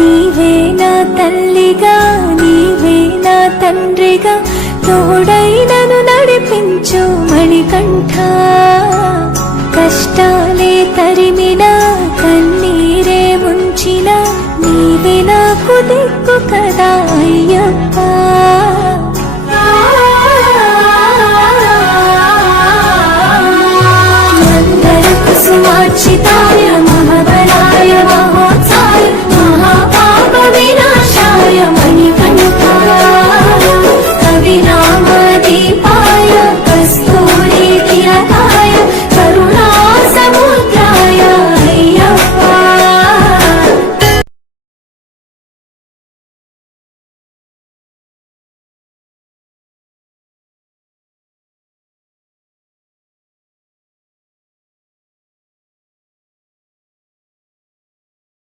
నీవే నా తల్లిగా నీవే నా తండ్రిగా తోడై నన్ను నడిపించు మణికంఠ. కష్టాలే తరిమినా కన్నీరే ముంచిన నీవే నాకు దిక్కు కదా అయ్యప్ప.